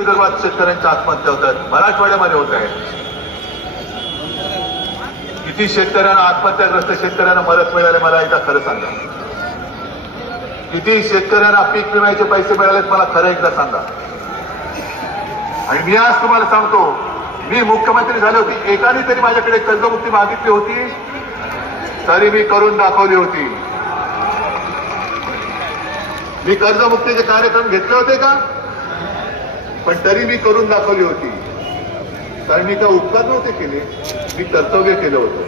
विदर्भात शेतकऱ्यांच्या आत्महत्या होत आहेत, मराठवाड्यामध्ये होत आहेत. किती शेतकऱ्यांना, आत्महत्याग्रस्त शेतकऱ्यांना मदत मिळाली मला एकदा खरं सांगा. किती शेतकऱ्यांना पीक विम्याचे पैसे मिळालेत मला खरं एकदा सांगा. आणि मी आज तुम्हाला सांगतो, मी मुख्यमंत्री झाले होते, एकाने तरी माझ्याकडे कर्जमुक्ती मागितली होती, तरी मी करून दाखवली होती. मी कर्जमुक्तीचे कार्यक्रम घेतले होते का? पण तरी मी करून दाखवली होती. कारण मी काय उपकार नव्हते केले, मी कर्तव्य केलं होतं.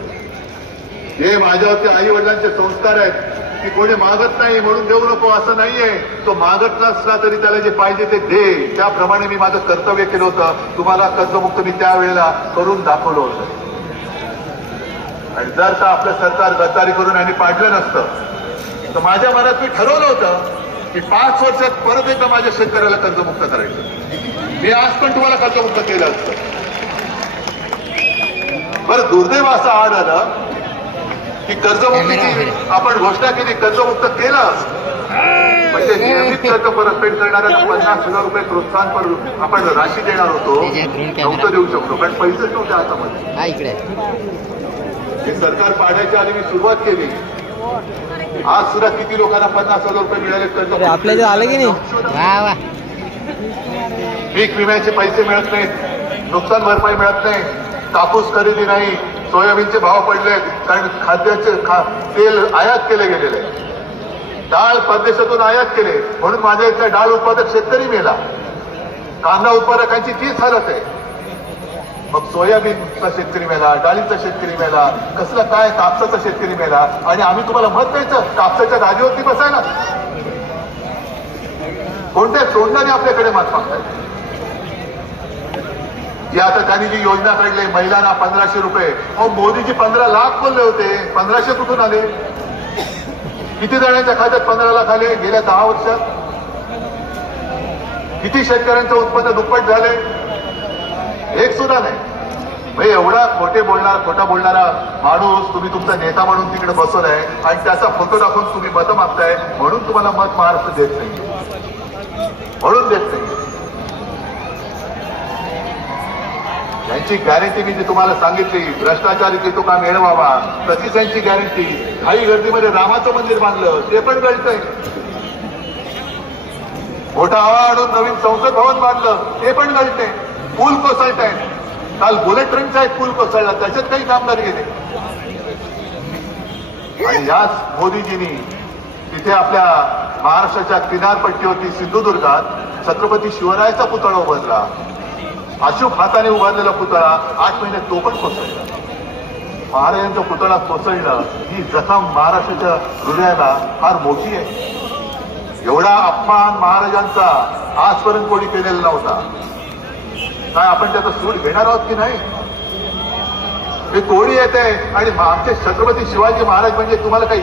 हे माझ्यावरती आई वडिलांचे संस्कार आहेत की कोणी मागत नाही म्हणून देऊ नको असं नाहीये. तो मागत नसला तरी त्याला जे पाहिजे ते दे. त्याप्रमाणे मी माझं कर्तव्य केलं होतं. तुम्हाला कर्जमुक्त मी त्यावेळेला करून दाखवलं होतं. आणि जर का आपलं सरकार गद्दारी करून यांनी पाडलं नसतं तर माझ्या मनात मी ठरवलं होतं की 5 वर्षात परत एकदा माझ्या शेतकऱ्याला कर्जमुक्त करायचं. मी आज पण तुम्हाला कर्जमुक्त केलं असतं. बरं, दुर्दैव असं आड आलं की कर्जमुक्तीची आपण घोषणा केली, कर्जमुक्त केलं म्हणजे नियमित कर्ज परतफेड करणाऱ्यांना 50,000 रुपये प्रोत्साहन आपण राशी देणार होतो, नव्हतं देऊ शकतो कारण पैसेच नव्हते हातामध्ये. हे सरकार पाडायच्या आधी मी सुरुवात केली. आज सुद्धा किती लोकांना 50,000 रुपये मिळाले कर्ज आपल्याला आलं की नाही. पीक विम्याचे पैसे मिळत नाहीत, नुकसान भरपाई मिळत नाही, कापूस खरेदी नाही, सोयाबीनचे भाव पडले कारण खाद्याचे तेल आयात केले गेलेले, डाळ परदेशातून आयात केले म्हणून माझ्या इथला डाळ उत्पादक शेतकरी मेला. कांदा उत्पादकांची तीच हालत आहे. मग सोयाबीनचा शेतकरी मेला, डाळीचा शेतकरी मेला, कसला काय कापसाचा शेतकरी मेला. आणि आम्ही तुम्हाला मत द्यायचं कापसाच्या गादीवरती बसायला? कोणत्या तोंडाने आपल्याकडे मत मागतायत? जी आता त्यांनी जी योजना काढली महिलांना 1,500 रुपये, अहो मोदीजी 15 लाख बोलले होते, 1,500 कुठून आले? किती जणांच्या खात्यात 15 लाख आले गेल्या 10 वर्षात? किती शेतकऱ्यांचं उत्पन्न दुप्पट झाले? एक सुद्धा नाही. म्हणजे एवढा खोटा बोलणारा माणूस तुम्ही तुमचा नेता म्हणून तिकडे बसवलाय आणि त्याचा फोटो टाकून तुम्ही मतं मागताय म्हणून तुम्हाला मत महाराष्ट्र देत नाही, म्हणून देत नाही. यांची गॅरंटी मी जी तुम्हाला सांगितली, भ्रष्टाचार इथे तो का मिळवावा, तशीच यांची गॅरंटी. काही गर्दीमध्ये रामाचं मंदिर बांधलं ते पण गळतंय. मोठा हवा आणून नवीन संसद भवन बांधलं ते पण गळतंय. पूल कोसळताय. काल बुलेट ट्रेनचा एक पूल कोसळला, त्याच्यात काही कामगार गेले. आणि याच मोदीजींनी तिथे आपल्या महाराष्ट्राच्या किनारपट्टीवरती सिंधुदुर्गात छत्रपती शिवरायाचा पुतळा उभारला. अशोक हाताने उभारलेला पुतळा 8 महिन्यात तो पण कोसळला. महाराजांचा पुतळा कोसळणं ही जखम महाराष्ट्राच्या हृदयाला फार मोठी आहे. एवढा अपमान महाराजांचा आजपर्यंत कोणी केलेला नव्हता. काय आपण त्याचा सूड घेणार आहोत की नाही? हे कोणी येत आहे आणि आमचे छत्रपती शिवाजी महाराज म्हणजे तुम्हाला काही